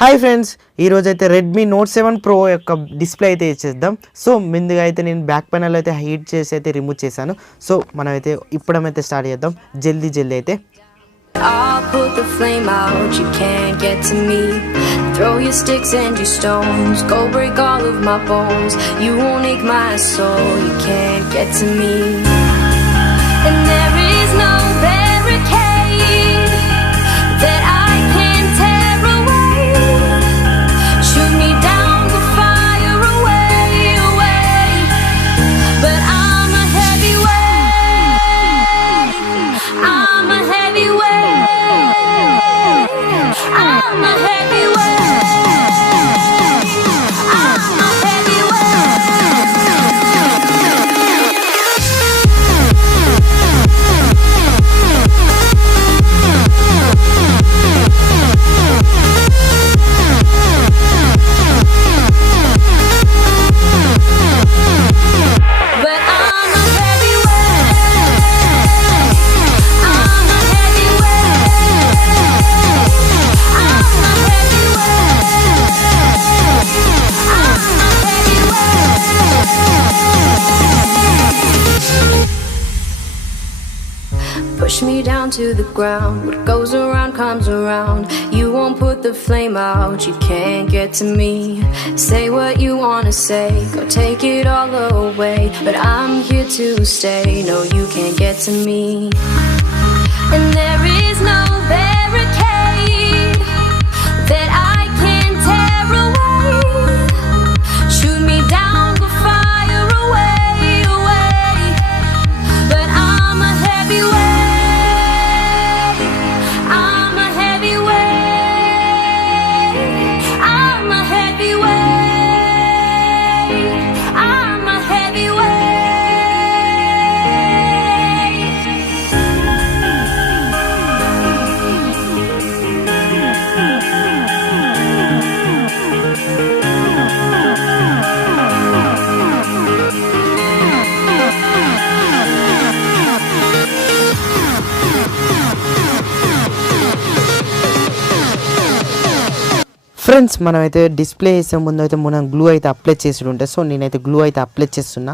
Hi friends, ఈరోజు అయితే Redmi note 7 ప్రో యొక్క డిస్ప్లే అయితే ఇచ్చేద్దాం. సో ముందుగా అయితే నేను బ్యాక్ ప్యానల్ అయితే హీట్ చేసి అయితే రిమూవ్ చేశాను. సో మనమైతే ఇప్పుడైతే స్టార్ట్ చేద్దాం జల్దీ అయితే. I'll put the flame out, you can't get to me. Throw your sticks and your stones, go break all of my bones. You won't ache my soul, you can't get to me. And there is no barricade that I can tear away. Shoot me down, go fire away, away. But I'm a heavyweight, I'm a heavyweight, I'm a heavyweight, I'm a push me down to the ground. What goes around comes around. You won't put the flame out, you can't get to me. Say what you wanna say, go take it all away. But I'm here to stay, no you can't get to me. And there is no barricade that I can tear away. Shoot me down, go fire away, away. But I'm a heavyweight, I'm a heavyweight, I'm a heavyweight, I'm a friends, మనమైతే డిస్ప్లే చేసే ముందు అయితే మనం గ్లూ అయితే అప్లై చేసి ఉంటే, సో నేనైతే గ్లూ అయితే అప్లై చేస్తున్నా.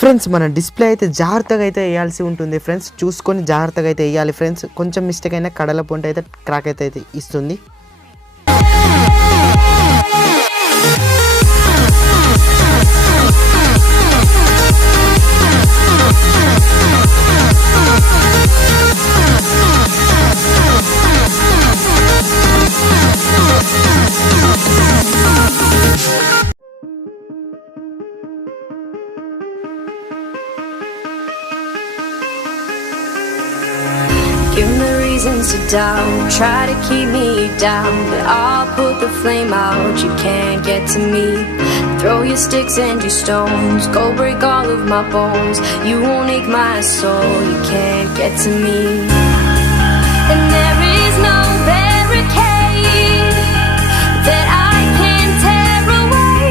ఫ్రెండ్స్, మన డిస్ప్లే అయితే జాగ్రత్తగా అయితే వేయాల్సి ఉంటుంది ఫ్రెండ్స్. చూసుకొని జాగ్రత్తగా అయితే వేయాలి ఫ్రెండ్స్. కొంచెం మిస్టేక్ అయినా కడల పొంట అయితే క్రాక్ అయితే ఇస్తుంది. Give me reasons to doubt, try to keep me down, but I'll put the flame out, you can't get to me. Throw your sticks and your stones, go break all of my bones. You won't ache my soul, you can't get to me. And there is no barricade that I can tear away.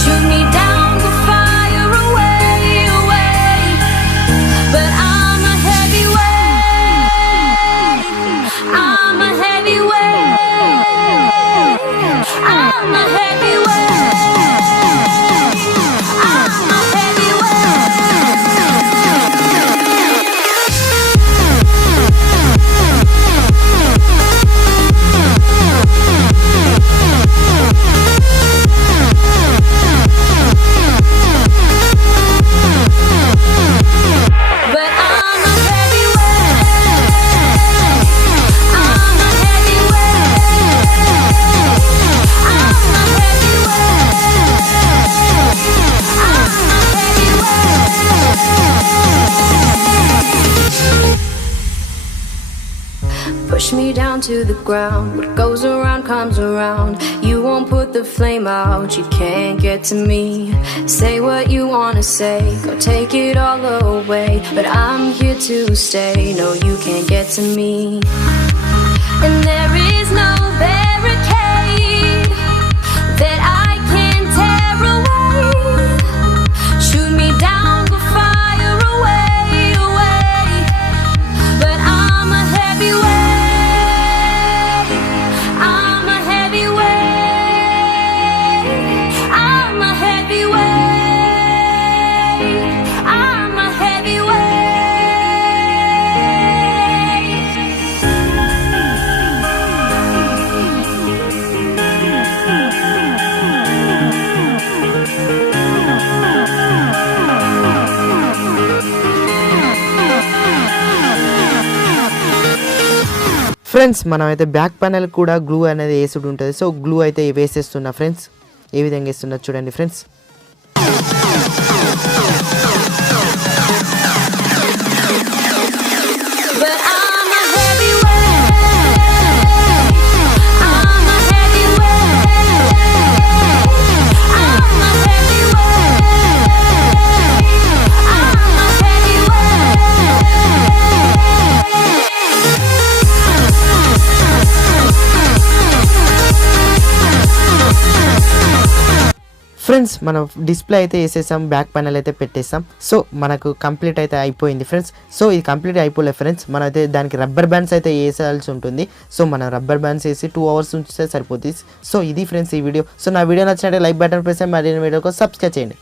Shoot me down, go fire away, away. But I'm a heavyweight, I'm a heavyweight, I'm a heavyweight, I'm a push me down to the ground. What goes around comes around. You won't put the flame out, you can't get to me. Say what you wanna say, go take it all away. But I'm here to stay, no you can't get to me. And there is no barricade that I can tear away. Shoot me down, go fire away. Friends మనమైతే back panel కూడా గ్లూ అనేది వేసుడు ఉంటుంది. So glue అయితే వేసేస్తున్నా ఫ్రెండ్స్. ఏ విధంగా వేస్తున్నా చూడండి ఫ్రెండ్స్. ఫ్రెండ్స్ మనం డిస్ప్లే అయితే వేసేసాం, బ్యాక్ ప్యానెల్ అయితే పెట్టేసాం. సో మనకు కంప్లీట్ అయితే అయిపోయింది ఫ్రెండ్స్. సో ఇది కంప్లీట్ అయిపోలేదు ఫ్రెండ్స్. మనం అయితే దానికి రబ్బర్ బ్యాండ్స్ అయితే వేసాల్సి ఉంటుంది. సో మనం రబ్బర్ బ్యాండ్స్ వేసి 2 hours ఉంచితే సరిపోతుంది. సో ఇది ఫ్రెండ్స్ ఈ వీడియో. సో నా వీడియో నచ్చినట్టు లైక్ బటన్ ప్రెస్ చేయండి, మరిన్ని వీడియోకి సబ్స్క్రైబ్ చేయండి.